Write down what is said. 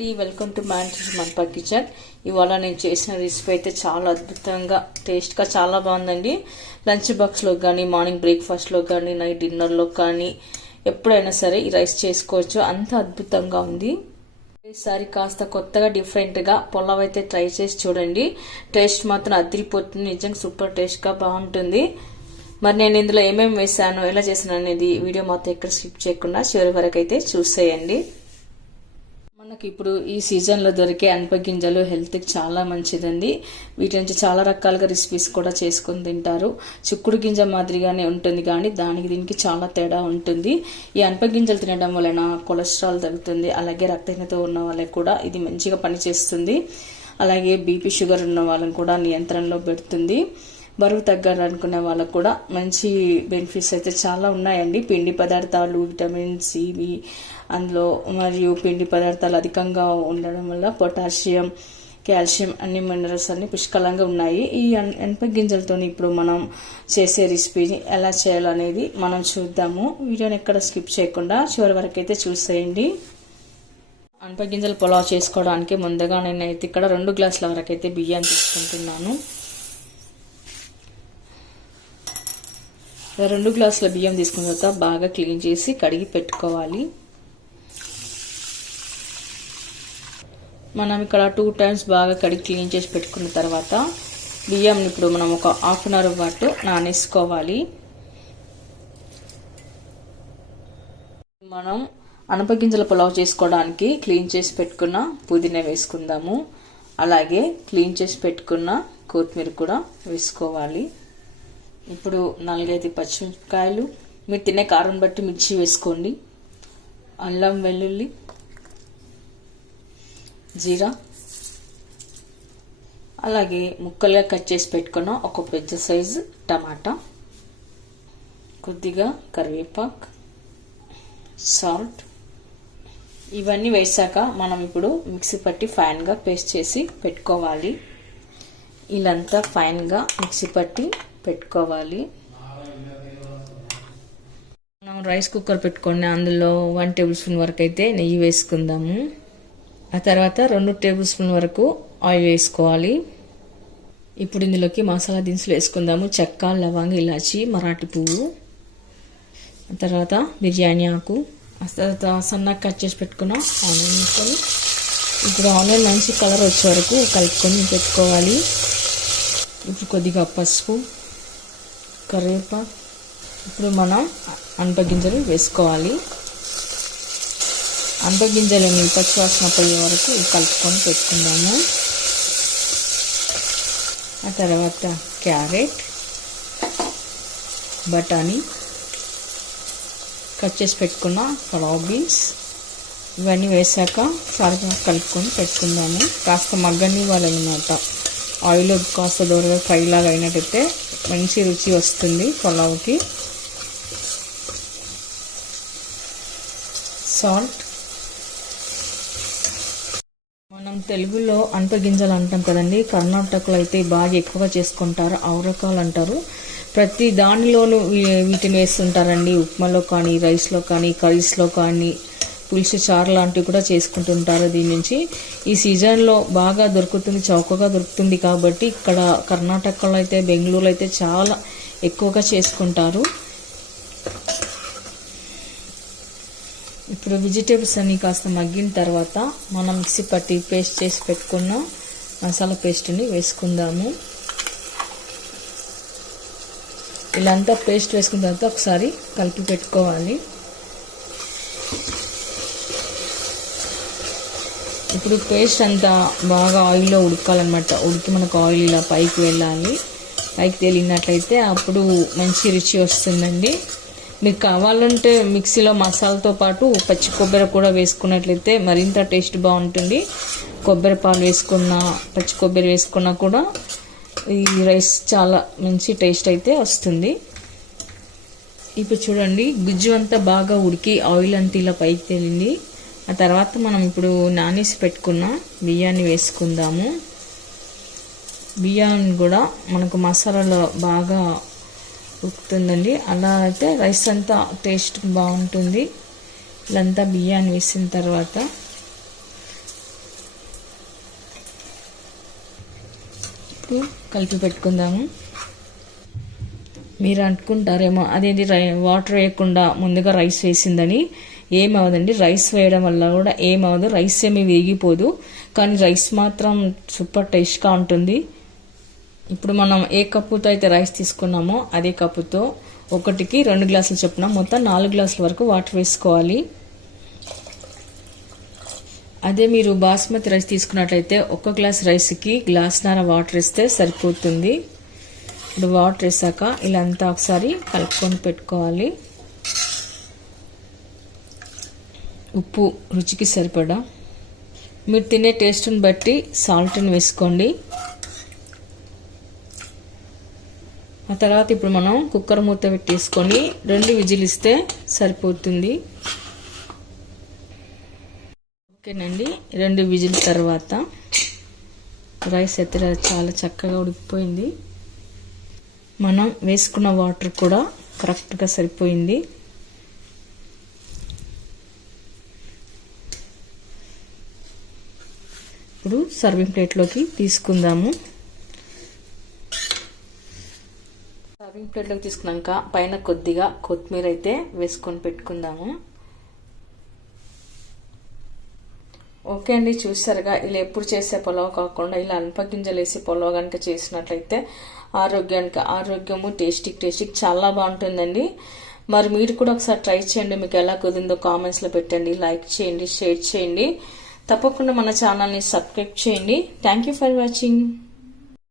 అండి, welcome to Monpa kitchen. ఇవాళ నేను చేసిన రెసిపీ అయితే చాలా అద్భుతంగా టేస్ట్గా చాలా బాగుందండి. లంచ్ బాక్స్లో కానీ, మార్నింగ్ బ్రేక్ఫాస్ట్లో కానీ, నైట్ డిన్నర్లో కానీ ఎప్పుడైనా సరే ఈ రైస్ చేసుకోవచ్చు. అంత అద్భుతంగా ఉంది. ఈసారి కాస్త కొత్తగా డిఫరెంట్గా పులావ్ అయితే ట్రై చేసి చూడండి. టేస్ట్ మాత్రం అదిరిపోతుంది. నిజంగా సూపర్ టేస్ట్గా బాగుంటుంది. మరి నేను ఇందులో ఏమేమి వేసాను, ఎలా చేశాను అనేది వీడియో మొత్తం ఎక్కడ స్కిప్ చేయకుండా చివరి వరకు అయితే చూసేయండి. మనకి ఇప్పుడు ఈ సీజన్లో దొరికే అనప గింజలు హెల్త్కి చాలా మంచిదండి. వీటి నుంచి చాలా రకాలుగా రెసిపీస్ కూడా చేసుకొని తింటారు. చిక్కుడు గింజ మాదిరిగానే ఉంటుంది, కానీ దీనికి చాలా తేడా ఉంటుంది. ఈ అనప గింజలు తినడం వలన కొలెస్ట్రాల్ తగ్గుతుంది. అలాగే రక్తహీనత ఉన్న వాళ్ళకి కూడా ఇది మంచిగా పనిచేస్తుంది. అలాగే బీపీ షుగర్ ఉన్న వాళ్ళని కూడా నియంత్రణలో పెడుతుంది. బరువు తగ్గాలనుకునే వాళ్ళకు కూడా మంచి బెనిఫిట్స్ అయితే చాలా ఉన్నాయండి. పిండి పదార్థాలు, విటమిన్ సి అందులో మరియు పిండి పదార్థాలు అధికంగా ఉండడం వల్ల పొటాషియం, కాల్షియం అన్ని మినరల్స్ అన్ని పుష్కలంగా ఉన్నాయి. ఈ అనప గింజలతో ఇప్పుడు మనం చేసే రెసిపీని ఎలా చేయాలనేది మనం చూద్దాము. వీడియోని ఎక్కడ స్కిప్ చేయకుండా చివరి వరకు అయితే చూసేయండి. అనప గింజలు పులావ్ చేసుకోవడానికి ముందుగా నేనైతే ఇక్కడ 2 గ్లాసుల వరకు అయితే బియ్యాన్ని తీసుకుంటున్నాను. 2 గ్లాసుల బియ్యం తీసుకున్న తర్వాత బాగా క్లీన్ చేసి కడిగి పెట్టుకోవాలి. మనం ఇక్కడ 2 టైమ్స్ బాగా కడిగి క్లీన్ చేసి పెట్టుకున్న తర్వాత బియ్యం ఇప్పుడు మనం ఒక హాఫ్ అన్ అవర్ పాటు నానేసుకోవాలి. మనం అనప గింజల పులావ్ చేసుకోవడానికి క్లీన్ చేసి పెట్టుకున్న పుదీనా వేసుకుందాము. అలాగే క్లీన్ చేసి పెట్టుకున్న కొత్తిమీర కూడా వేసుకోవాలి. ఇప్పుడు 4-5 పచ్చిమిరపకాయలు, మీరు తినే కారం బట్టి మిర్చి వేసుకోండి. అల్లం వెల్లుల్లి, జీరా, అలాగే ముక్కలుగా కట్ చేసి పెట్టుకున్న ఒక పెద్ద సైజు టమాటా, కొద్దిగా కరివేపాకు, సాల్ట్. ఇవన్నీ వేసాక మనం ఇప్పుడు మిక్సీ పట్టి ఫైన్గా పేస్ట్ చేసి పెట్టుకోవాలి. ఇలాంతా ఫైన్గా మిక్సీ పట్టి పెట్టుకోవాలి. మనం రైస్ కుక్కర్ పెట్టుకొని అందులో 1 టేబుల్ స్పూన్ వరకు అయితే నెయ్యి వేసుకుందాము. ఆ తర్వాత 2 టేబుల్ స్పూన్ వరకు ఆయిల్ వేసుకోవాలి. ఇప్పుడు ఇందులోకి మసాలా దినుసులు వేసుకుందాము. చెక్క, లవంగ, ఇలాచి, మరాఠీ పువ్వు, ఆ తర్వాత బిర్యానీ ఆకు, ఆ తర్వాత సన్నగా కట్ చేసి పెట్టుకున్న ఆనియన్ ముక్కలు. ఇప్పుడు ఆనియన్ మంచి కలర్ వచ్చే వరకు కలుపుకొని పెట్టుకోవాలి. ఇప్పుడు కొద్దిగా పసుపు, కరివేపాకు. ఇప్పుడు మనం అనప గింజలు వేసుకోవాలి. అనప గింజలని పచ్చివాసన పోయే వరకు కలుపుకొని పెట్టుకుందాము. ఆ తర్వాత క్యారెట్, బఠానీ, కట్ చేసి పెట్టుకున్న పులావ్ బీన్స్ ఇవన్నీ వేసాక సరిగా కలుపుకొని పెట్టుకుందాము. కాస్త మగ్గనివ్వాలన్నమాట. ఆయిల్ కాస్త దూరంగా ఫ్రై లాగా అయినట్టయితే మంచి రుచి వస్తుంది పులావ్కి. సాల్ట్. మనం తెలుగులో అనప గింజలు అంటాం కదండి, కర్ణాటకలో అయితే బాగా ఎక్కువగా చేసుకుంటారు. ఔరకాలు అంటారు. ప్రతి దానిలోనూ వీటిని వేస్తుంటారండి. ఉప్మాలో కానీ, రైస్లో కానీ, కర్రీస్లో కానీ, పులుసు చారు లాంటివి కూడా చేసుకుంటుంటారు. దీని నుంచి ఈ సీజన్లో బాగా దొరుకుతుంది, చౌకగా దొరుకుతుంది. కాబట్టి ఇక్కడ కర్ణాటకలో అయితే, బెంగళూరులో అయితే చాలా ఎక్కువగా చేసుకుంటారు. ఇప్పుడు వెజిటేబుల్స్ అన్ని కాస్త మగ్గిన తర్వాత మనం మిక్సీ పట్టి పేస్ట్ చేసి పెట్టుకున్న మసాలా పేస్ట్ని వేసుకుందాము. ఇలాంతా పేస్ట్ వేసుకున్న తర్వాత ఒకసారి కలిపి పెట్టుకోవాలి. ఇప్పుడు పేస్ట్ అంతా బాగా ఆయిల్లో ఉడకాలన్నమాట. ఉడికి మనకు ఆయిల్ ఇలా పైకి వెళ్ళాలి. పైకి తేలినట్లయితే అప్పుడు మంచి రుచి వస్తుందండి. మీకు కావాలంటే మిక్సీలో మసాలాతో పాటు పచ్చి కొబ్బరి కూడా వేసుకున్నట్లయితే మరింత టేస్ట్ బాగుంటుంది. కొబ్బరి పాలు వేసుకున్న, పచ్చి కొబ్బరి వేసుకున్నా కూడా ఈ రైస్ చాలా మంచి టేస్ట్ అయితే వస్తుంది. ఇప్పుడు చూడండి, గుజ్జు అంతా బాగా ఉడికి ఆయిల్ అంతా ఇలా పైకి తేలింది. ఆ తర్వాత మనం ఇప్పుడు నానేసి పెట్టుకున్న బియ్యాన్ని వేసుకుందాము. బియ్యాన్ని కూడా మనకు మసాలాలో బాగా ఉడుకుతుందండి. అలా అయితే రైస్ అంతా టేస్ట్ బాగుంటుంది. ఇదంతా బియ్యాన్ని వేసిన తర్వాత కలిపి పెట్టుకుందాము. మీరు అనుకుంటారేమో అదేంటి వాటర్ వేయకుండా ముందుగా రైస్ వేసిందని. ఏమవదండి, రైస్ వేయడం వల్ల కూడా ఏమవదు, రైస్ ఏమీ వేగిపోదు, కానీ రైస్ మాత్రం సూపర్ టేస్ట్గా ఉంటుంది. ఇప్పుడు మనం ఏ కప్పుతో అయితే రైస్ తీసుకున్నామో అదే కప్పుతో 1కి 2 గ్లాసులు చొప్పున మొత్తం 4 గ్లాసుల వరకు వాటర్ వేసుకోవాలి. అదే మీరు బాస్మతి రైస్ తీసుకున్నట్లయితే 1 గ్లాస్ రైస్కి గ్లాసున్నర వాటర్ వేస్తే సరిపోతుంది. ఇప్పుడు వాటర్ వేసాక ఇలా అంతా ఒకసారి కలుపుకొని పెట్టుకోవాలి. ఉప్పు రుచికి సరిపడా, మీరు తినే టేస్ట్ని బట్టి సాల్ట్ని వేసుకోండి. ఆ తర్వాత ఇప్పుడు మనం కుక్కర్ మూత పెట్టేసుకొని 2 విజిల్ ఇస్తే సరిపోతుంది. ఓకేనండి, 2 విజిల్ తర్వాత రైస్ అయితే చాలా చక్కగా ఉడికిపోయింది. మనం వేసుకున్న వాటర్ కూడా కరెక్ట్గా సరిపోయింది. ఇప్పుడు సర్వింగ్ ప్లేట్లోకి తీసుకుందాము. సర్వింగ్ ప్లేట్లోకి తీసుకున్నాక పైన కొద్దిగా కొత్తిమీర అయితే వేసుకొని పెట్టుకుందాము. ఓకే అండి, చూసారుగా ఇలా ఎప్పుడు చేసే పులావ్ కాకుండా ఇలా అనపగింజలు వేసి పులావ్ కనుక చేసినట్లయితే ఆరోగ్యము టేస్టీ చాలా బాగుంటుందండి. మరి మీరు కూడా ఒకసారి ట్రై చేయండి. మీకు ఎలా కుదిరిందో కామెంట్స్లో పెట్టండి, లైక్ చేయండి, షేర్ చేయండి. తప్పకుండా మన ఛానల్ని సబ్స్క్రైబ్ చేయండి. Thank you for watching.